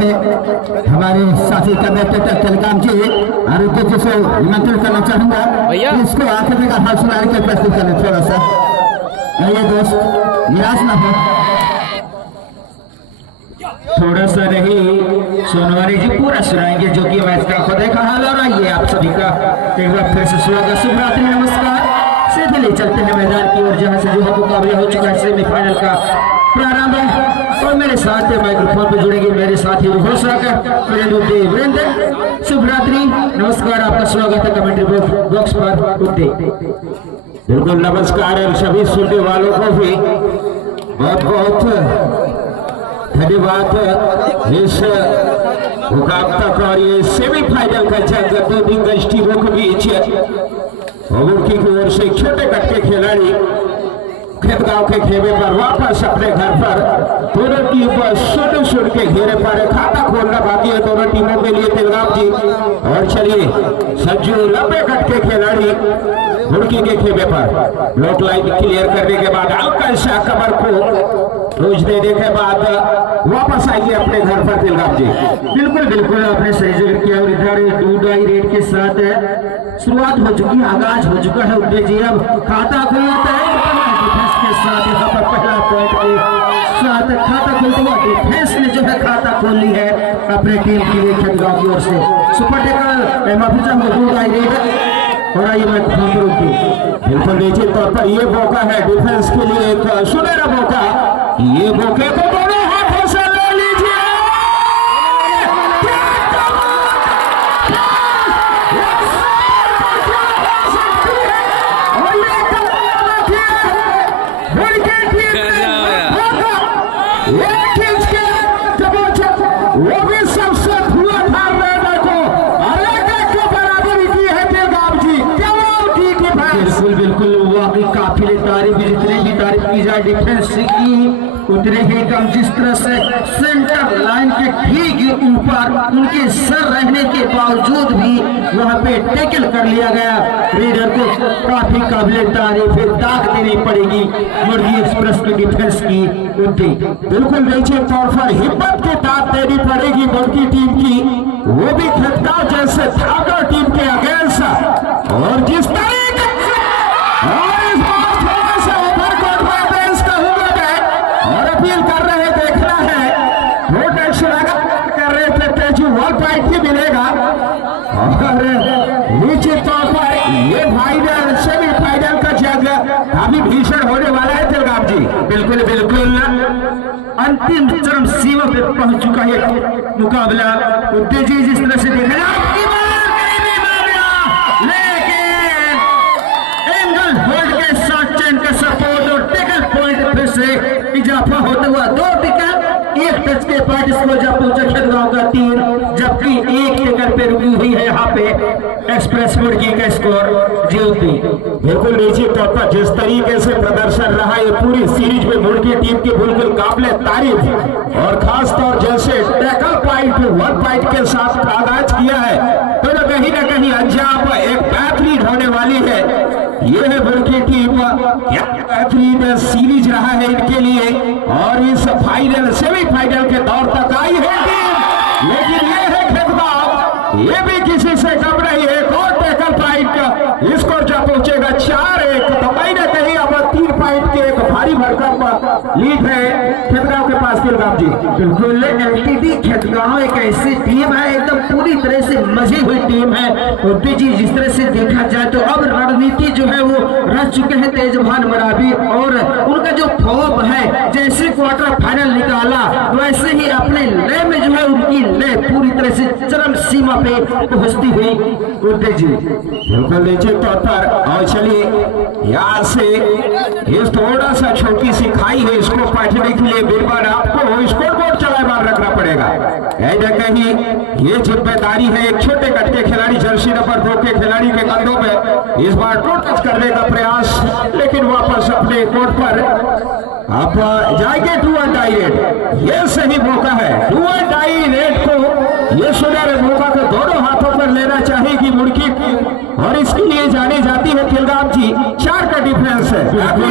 में हमारे साथी कमेक्टेटर टेलीकॉम जी आरोग्य जी से निमंत्रण करना चाहूंगा, इसको आखिर का हाथ सुनाने के प्रस्तुत करें। थोड़ा सा ये दोस्त निराश ना हो, थोड़ा सा नहीं सोनवानी जी पूरा सुनाएंगे जो कि मैच का खुद का हाल हो रहा है। ये आप सभी का एक बार फिर से स्वागत, शुभ रात्रि, नमस्कार। सीधे ले चलते हैं मैदान की ओर जहां से जो है मुकाबला हो चुका है, सेमीफाइनल का प्रारंभ है। और मेरे साथ माइक्रोफोन पर जुड़ेंगे मेरे साथी घोषक वीरेंद्र। शुभ रात्रि, नमस्कार, आपका स्वागत है कमेंट्री बॉक्स पर। बिल्कुल नमस्कार और सभी सुनने वालों को भी बहुत बहुत धन्यवाद। इस मुकाबले तक और ये सेमीफाइनल का जंग दो दिग्गज टीमों के बीच उनकी ओर से छोटे कट के खिलाड़ी खेतगांव के खेमे पर वापस अपने घर पर दोनों टीम सुन के घेरे पर खाता खोलना बाकी है दोनों टीमों के लिए तिलगाम जी। और चलिए संजू लंबे कट के खिलाड़ी मुर्गी के खेमे पर ब्लॉक लाइन क्लियर करने के बाद हल्का सा कमर को रोज देने के बाद वापस आएंगे अपने घर पर तिलगाम जी। बिल्कुल बिल्कुल आपने सही जगह किया और इधर 2 डाई रेड के साथ शुरुआत हो चुकी, आगाज हो चुका है उद्दे जी। अब खाता खोलता है डिफेंस के साथ, यहाँ पर पहला पॉइंट के साथ खाता खोलते हुआ डिफेंस ने जो है खाता खोल ली है अपने टीम के लिए खेतगांव की ओर से। सुपर टेकल माफी चाहूंगा 2 डाई रेड और आइए मैं बिल्कुल निश्चित तौर पर ये मौका है डिफेंस के लिए एक सुनहरा मौका। ये मौके को दोनों हाथों से ले लीजिए। वो भी सबसे धुआंधार रहने को के बराबरी की है तिलगाम जी। बिल्कुल बिल्कुल वाकई काफिले तारीफ, जितनी भी तारीफ की जाए डिफेंस की उतने ही कम। जिस तरह से सेंटर लाइन के ठीक ऊपर उनके सर रहने के बावजूद भी वहां पे टैकल कर लिया गया, रेडर को काफी काबिल तारीफ दाग देनी पड़ेगी मुर्गी एक्सप्रेस की डिफेंस की उनकी। बिल्कुल निश्चित तौर पर हिम्मत की दाग देनी पड़ेगी मुर्गी टीम की, वो भी खेतगांव जैसे धागा टीम के अगेंस्ट। और जिस तरीके और इस बार थोड़ा सा ओवरकोट वायलेंस कहूंगा मैं और अपील कर रहे देखना है प्रोटेक्शन कर रहे थे तेजू वॉल पॉइंट ही मिलेगा। और निश्चित तौर पर ये फाइनल सेमीफाइनल का जंग काफी भीषण होने वाला है तिलगाम जी। बिल्कुल बिल्कुल अंतिम चरम सीमा पे पहुंच चुका है मुकाबला। उद्दे जी जिस तरह से देखा इजाफा होता हुआ 2 विकेट, 1 टच के बाद इसको जब पहुंचा खेतगांव का 3, जबकि 1 टिकट पे रुकी हुई है यहाँ पे एक्सप्रेस मुर्गी का स्कोर जीती। बिल्कुल निश्चित तौर पर जिस तरीके से प्रदर्शन रहा ये पूरी सीरीज में मुर्गी टीम की बिल्कुल काबिले तारीफ और खास तौर जैसे टैकल पॉइंट 1 पॉइंट के साथ आगाज किया है तो कहीं ना कहीं अंजाम एक बेहतरीन होने वाली है। ये है मुर्गी टीम, बेहतरीन सीरीज रहा है इनके लिए और इस फाइनल सेमीफाइनल के दौर तक आई है टीम। लेकिन ये है खेतगांव, ये भी किसी से कम नहीं है। और टैकल पॉइंट स्कोर जब पहुंचेगा 4-1 तो कहीं ना कहीं अब 3 पॉइंट की एक भारी भरकम लीड है खेतगांव के पास तिलगाम जी। बिल्कुल एलटीडी खेतगांव एक ऐसी टीम है एकदम पूरी तरह से मजी हुई टीम है। उद्दी जी जिस तरह से देखा जाए तो अब रणनीति जो है वो रच चुके हैं तेजभान मराबी और उनका जो फॉर्म है जैसे क्वार्टर फाइनल निकाला वैसे ही अपने लय में जो है उनकी लय पूरी तरह से चरम सीमा पे पहुंचती हुई उद्दी जी। बिल्कुल निश्चित तौर पर। और चलिए यहाँ से इस थोड़ा सा छोटी सी खाई है, इसको पाठने के लिए बिल्कुल आपको स्कोर बोर्ड चलाएबार रखना पड़ेगा। कहीं ये जिम्मेदारी है एक छोटे कट के खिलाड़ी जर्सी नंबर 2 के खिलाड़ी के कंधों में। इस बार टू टच करने का प्रयास लेकिन वापस अपने कोर्ट पर आप जाएंगे 2 डाई रेड। ये सही मौका है 2 डाई रेड को, ये सुनहरे मौका को दोनों हाथों पर लेना चाहेगी मुर्गी और इसके लिए जानी जाती है तिलगाम जी। 4 का डिफरेंस है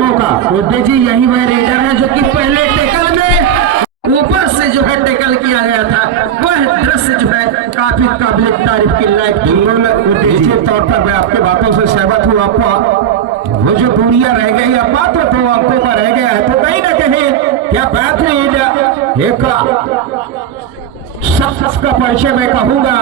मौका। उद्दे जी यही वह रेडर है जो कि पहले टेकल में ऊपर से जो है टैकल किया गया था, वह दृश्य जो है काफी काबिल तारीफ की लायक थी। निश्चित तौर पर मैं आपके बातों से सहमत हूँ। आपको वो जो दूरियां रह गई या मात्र 2 अंकों पर रह गया है, तो कहीं ना कहीं क्या बेहतरीन एक शख्स का परिचय मैं कहूंगा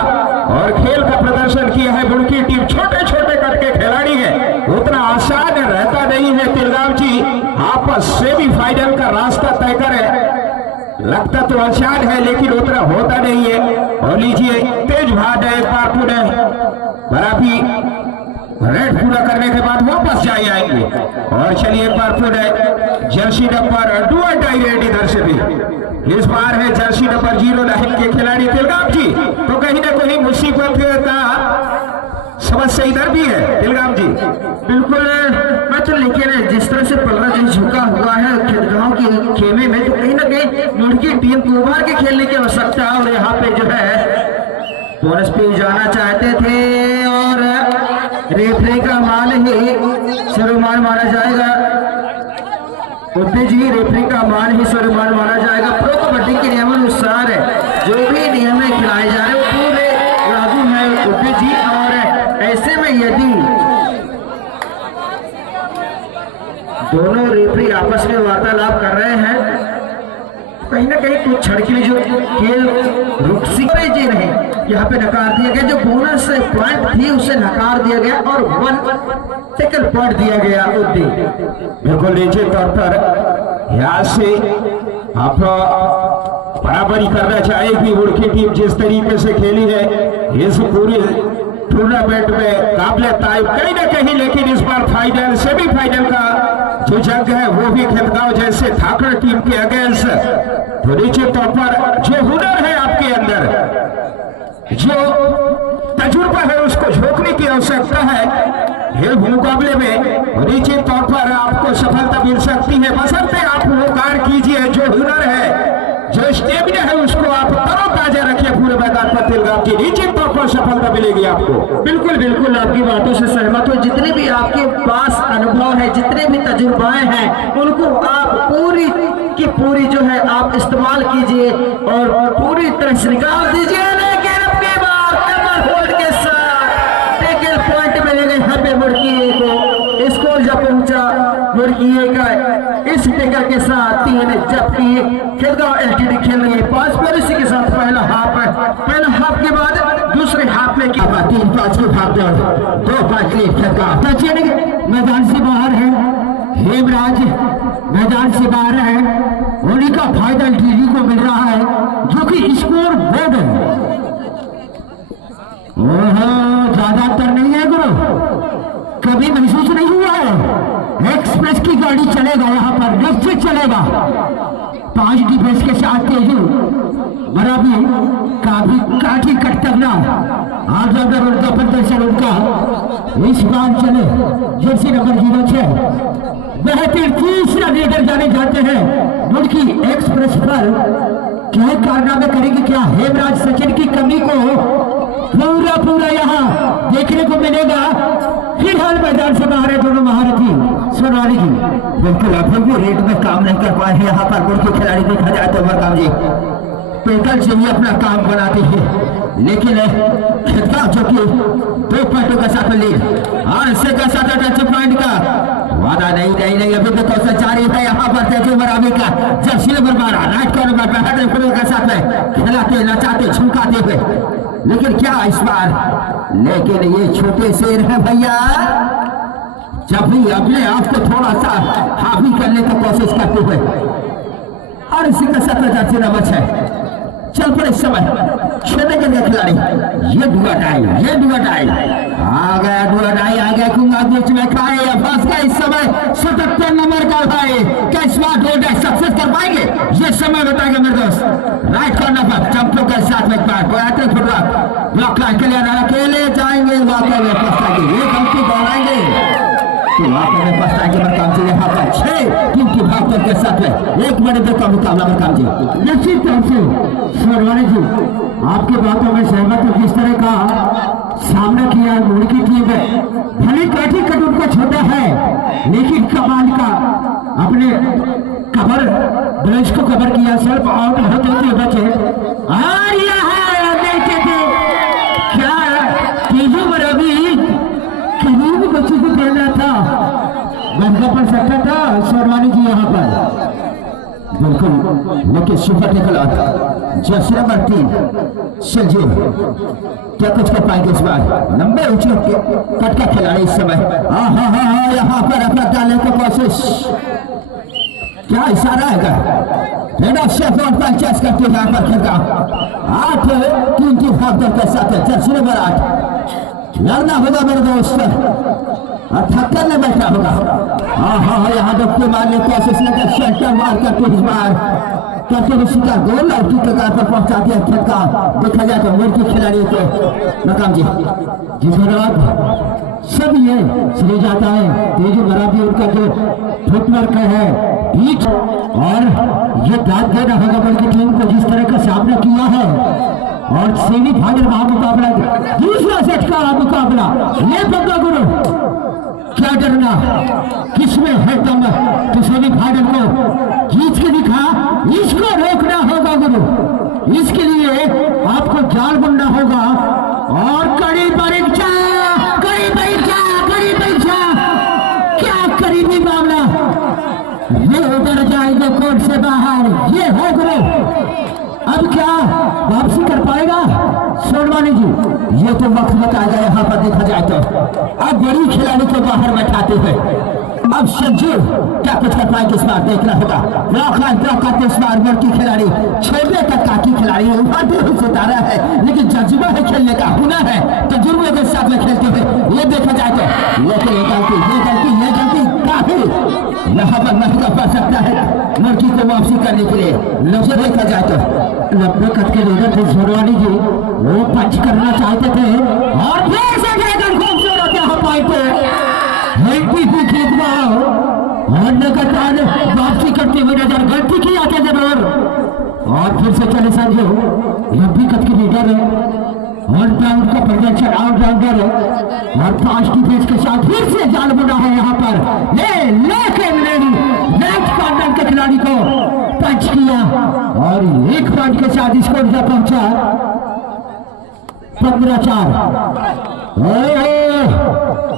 और खेल का प्रदर्शन किया है बुड़की टीम। छोटे छोटे करके खिलाड़ी है, उतना आसान रहता नहीं है तिलगांव जी आपस सेमीफाइनल का रास्ता तय करे। लगता तो आसान है लेकिन उतना होता नहीं है। और लीजिए तेज भाग है, एक बार पूरे बराबरी रेड पूरा करने के बाद वापस जाएंगे। और चलिए एक बार पूरे जर्सी नंबर 2 रेड इधर से भी इस बार है जर्सी नंबर 0 लाइन के खिलाड़ी तिलगांव जी, तो कहीं ना कहीं मुसीबत का समस्या इधर भी है तिलगांव जी। बिल्कुल मैं तो लेकिन जिस तरह से पल्ला जो झुका हुआ है खिलगांव के खेमे में, तो कहीं ना कहीं मुर्गी टीम को उभार के खेलने की आवश्यकता है। और यहाँ पे जो है बोनस पे जाना चाहते थे और रेफरी का मान ही सर्वमान माना जाएगा। उर्दे जी रेफरी का मान ही सर्वमान माना जाएगा। प्रो कबड्डी के नियमानुसार जो भी नियम खिलाए जा रहे हैं वो पूरे लागू है उर्दे जी। और ऐसे में यदि दोनों रेफरी आपस में वार्तालाप कर रहे हैं, कहीं ना कहीं कुछ क्षण के लिए जो खेल रुकसी जी नहीं, यहाँ पे नकार दिया गया। जो बोनस पॉइंट थी उसे नकार दिया गया और 1 टैकल पॉइंट दिया गया उद्दी। बिल्कुल निश्चित तौर पर यहाँ से आप बराबरी करना चाहेगी बुड़की टीम। जिस तरीके से खेली है इस पूरी टूर्नामेंट में काबिल तारीफ कहीं ना कहीं, लेकिन इस बार फाइनल सेमीफाइनल का जो जंग है वो भी खिलगांव जैसे ठाकर टीम के अगेंस्ट। तो निश्चित तौर पर जो हुनर है आपके अंदर, जो तजुर्बा है, उसको झोंकने की आवश्यकता है। ये मुकाबले में निश्चित तौर पर आपको सफलता मिल सकती है, बशर्ते आप वो कार्य कीजिए। जो हुनर है, जो स्टेमिना है, उसको आप तरोताजा रखिए पूरे मैदान पर तिलगांव की। निश्चित तौर पर सफलता मिलेगी आपको। बिल्कुल बिल्कुल आपकी बातों से सहमत हो। जितने भी आपके पास अनुभव है, जितने भी तजुर्बाएं हैं, उनको आप पूरी की पूरी जो है आप इस्तेमाल कीजिए और पूरी तरह से निकाल दीजिए। लेकिन अपनी बार कमर होल्ड के साथ टैकल पॉइंट मिलेगा यहाँ पे मुड़की को। स्कोर जब पहुंचा मुड़की का इस टैकल के साथ 3, जबकि खिलगांव एलटीडी खेल रही है 5 पर। इसी के साथ पहला हाफ के बाद दूसरे हाफ में 3-5 के भाग दौड़ 2 5 मैदान से बाहर है। हेमराज मैदान से बाहर है, उन्हीं का फायदा एलटीडी को मिल रहा है जो कि स्कोर बोर्ड है। ज्यादातर नहीं है गुरु, कभी महसूस नहीं हुआ है। एक्सप्रेस की गाड़ी चलेगा यहाँ पर, निश्चित चलेगा। 5 डिफेंस के साथ तेजू बराबरी काफी काठी कट तगना आज अगर उनका प्रदर्शन उनका इस बार चले। जर्सी नंबर 06 बेहतर तीसरा लीडर जाने जाते हैं मुल्की एक्सप्रेस पर। क्या कारनामे करेंगे, क्या हेमराज सचिन की कमी को पूरा यहाँ देखने को मिलेगा। फिलहाल मैदान से बाहर है दोनों महारथी सोनाली जी। बिल्कुल अभी भी रेट में काम नहीं कर पाए हैं यहाँ पर मुल्की खिलाड़ी। देखा जाए तो वरकाम जी पेटल से ही अपना काम बनाते हैं, लेकिन खिलगांव जो कि 2 पॉइंटों का साथ लीड और इससे का साथ टच पॉइंट का वादा नहीं अभी तो कौशल जारी है यहाँ पर। तेजू बराबरी का जर्सी नंबर 12 राइट कॉर्नर पर बैठे के साथ में खिलाते नचाते झुमकाते हुए, लेकिन क्या इस बार, लेकिन ये छोटे शेर है भैया, जब भी अपने आप को थोड़ा सा हावी करने की कोशिश करते हुए। और इसी का साथ जर्सी नंबर 6 चल पड़े इस समय खेलने के लिए खिलाड़ी। ये डुआ टाई आ गया कुंगा बीच में खाए या फंस गया। इस समय 77 नंबर का भाई क्या स्मार्ट होल्ड है, सक्सेस कर पाएंगे ये समय बताएंगे मेरे दोस्त। राइट कॉर्नर पर चंपलों के साथ में फुटबॉल ब्लॉक लाइन के लिए अकेले जाएंगे, वाकई में पछताएंगे। ये गलती दोहराएंगे तो वाकई में पछताएंगे। मरकाम जी यहाँ पर 6 टीम की भागदौड़ के साथ में 1 मिनट का मुकाबला। मरकाम जी निश्चित तौर से सोनवानी जी आपकी बातों में सहमत हूँ। जिस तरह का सामना किया है मुड़की टीम में, भले काठी कट उनका छोटा है लेकिन कमाल का अपने कमर ब्रेस्ट को कवर किया, सेल्फ आउट होते हुए बचे। और यहाँ देखते थे क्या तेजू रवि करीब बच्चे को देना था, बनका पड़ सकता था शेरवानी जी यहाँ पर बिल्कुल। लेकिन सुपर टेकल जसरा बर्ती सलजे क्या कुछ कर पाएंगे इस बार। लंबे ऊंचे कट का खिलाड़ी इस समय हाँ यहाँ पर अपना डालने की कोशिश, क्या इशारा है रेड ऑफ शेफ और पंचायत करते हैं यहाँ पर खेलता 8 3 फॉर्म के साथ जर्सी नंबर 8 लड़ना होगा मेरे दोस्त और थक्कर में बैठा होगा। हाँ यहाँ डुबके मारने की कोशिश लेकर शेल्टर मार करके इस बार करते हुए शिकार गोल और की कगार पर पहुंचा दिया खेल का। देखा जाए तो मुर्गी खिलाड़ी को नकाम जी धन्यवाद सब ये चले जाता है। तेजू बराबरी उनका जो फुटवर्क है बीच और ये दाद देना होगा बल्कि टीम को जिस तरह का सामना किया है और सेमीफाइनल का मुकाबला दूसरा सेट का मुकाबला ये बंदा गुरु क्या डरना किसमें है दम तो सेमीफाइनल को जीत के दिखा, इसको रोकना होगा गुरु, इसके लिए आपको जाल बुनना होगा और कड़ी परीक्षा क्या करीबी मामला ये उधर जाएगा कोर्ट से बाहर, ये है गुरु। अब क्या वापसी कर पाएगा सोनवानी जी, ये तो वक्त बताएगा यहाँ पर देखा जाए तो। अब बड़ी खिलाड़ी को बाहर बैठाते हैं, अब संजू क्या कुछ कर पाएंगे इस बार देखना होगा। करते इस बार बड़ी खिलाड़ी छोटे तक काकी खिलाड़ी उठाते हुए सितारा है, लेकिन जज्बा है खेलने का, हुनर है, तजुर्बे के साथ में खेलते हैं ये देखा जाए तो। लेकिन ये गलती काफी यहाँ पर महंगा पड़ सकता है लड़की को वापसी करने के लिए। नजर देखा जाए तो 90 कट के लीडर थे सोनवानी जी, वो पंच करना चाहते थे और फिर से खूबसूरत यहाँ पाइप और लगातार वापसी करते हुए नजर, गलती की आते जरूर और फिर से चले संजू। लंबी कद के लीडर है और राउंड का प्रदर्शन ऑलराउंडर है और 5 डिफेंस के साथ फिर से जाल बुना है यहाँ पर। लेकिन लेफ्ट कॉर्नर के खिलाड़ी को पंच किया और 1 पॉइंट के साथ स्कोर जा पहुंचा 15-4।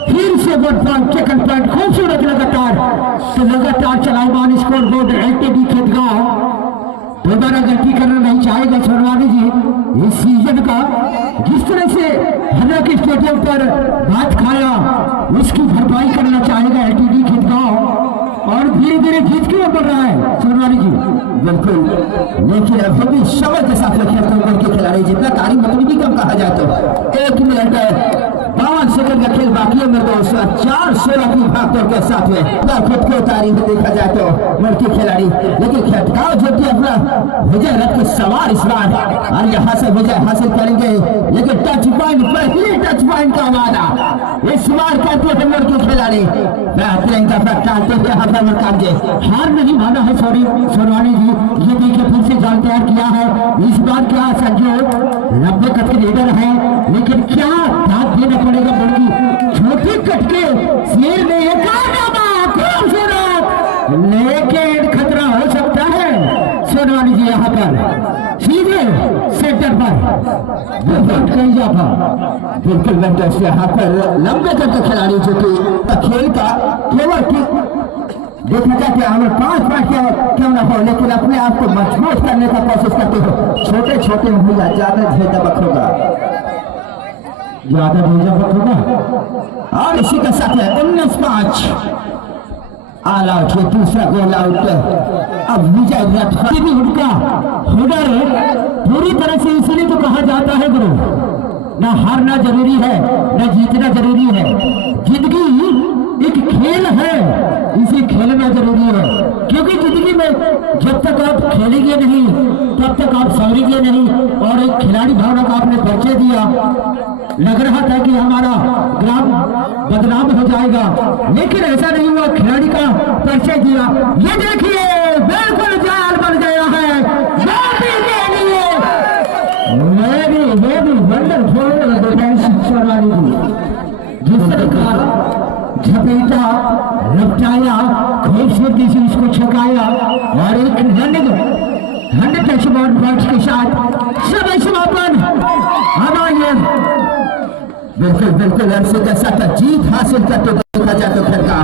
फिर से 1 पॉइंट सेकंड पॉइंट खूबसूरत लगातार चलाईमान स्कोर बोर्ड एलटीडी खेतगांव दोबारा गलती करना नहीं चाहेगा सोनवानी जी इस सीजन का। जिस तरह से हनक स्टेडियम पर बात खाया उसकी भरपाई करना चाहेगा एलटीडी खेतगांव और धीरे धीरे जीत के बढ़ रहा है सोनवानी जी बिल्कुल। लेकिन अभी भी समय के साथ खेलते के खिलाड़ी जितना तारीफ मतलब भी कम कहा जाए तो 1 मिनट 52 सेकंड का खेल बाकी है मेरे दोस्त। 4-16 की भागदौड़ के साथ में खुद को तारीफ देखा जाए तो लड़की खिलाड़ी, लेकिन खटकाव जो कि अपना विजय रथ के सवार इस बार और यहाँ से विजय हासिल करेंगे। लेकिन टच पॉइंट पहले टच पॉइंट का वादा इस बार करते थे लड़की खिलाड़ी बेहतरीन का टालते हुए यहाँ पर मुकाबले हार नहीं माना है सोनवानी जी। ये देखिए फिर से जाल तैयार किया है इस बार क्या संजू 90 कट के लीडर है, लेकिन क्या दाद देना पड़ेगा बल्कि छोटी कट के शेर में एक खूबसूरत लेकिन खतरा हो सकता है सोनवानी जी यहाँ पर सीधे सेंटर पर बिल्कुल यहाँ पर लंबे कट के खिलाड़ी जो कि खेल का केवल देखा जाए कि हमें 5 पॉइंट क्यों ना हो, लेकिन अपने आप को मजबूत करने का कोशिश करते हो। छोटे छोटे भूला ज्यादा भेदभाव होगा और इसी के साथ 19-5 ऑल आउट, ये दूसरा गोल आउट। अब विजय रथ भी उनका हुनर पूरी तरह से इसलिए तो कहा जाता है गुरु, ना हारना जरूरी है ना जीतना जरूरी है, जिंदगी एक खेल है, इसे खेलना जरूरी है। क्योंकि जिंदगी में जब तक आप खेलेंगे नहीं तब तक आप संभलेंगे नहीं। और एक खिलाड़ी भावना का आपने परिचय दिया, लग रहा था कि हमारा ग्राम बदनाम हो जाएगा, लेकिन ऐसा नहीं हुआ। खिलाड़ी का परिचय दिया, ये देखिए बिल्कुल जाल बन गया है जिस प्रकार झपेटा लपटाया खूबसूरती से इसको छकाया और एक रनिंग 100 पॉइंट्स के साथ समय समापन। अब आइए बिल्कुल बिल्कुल अरसे के साथ जीत हासिल करते देखा जाए तो फिर का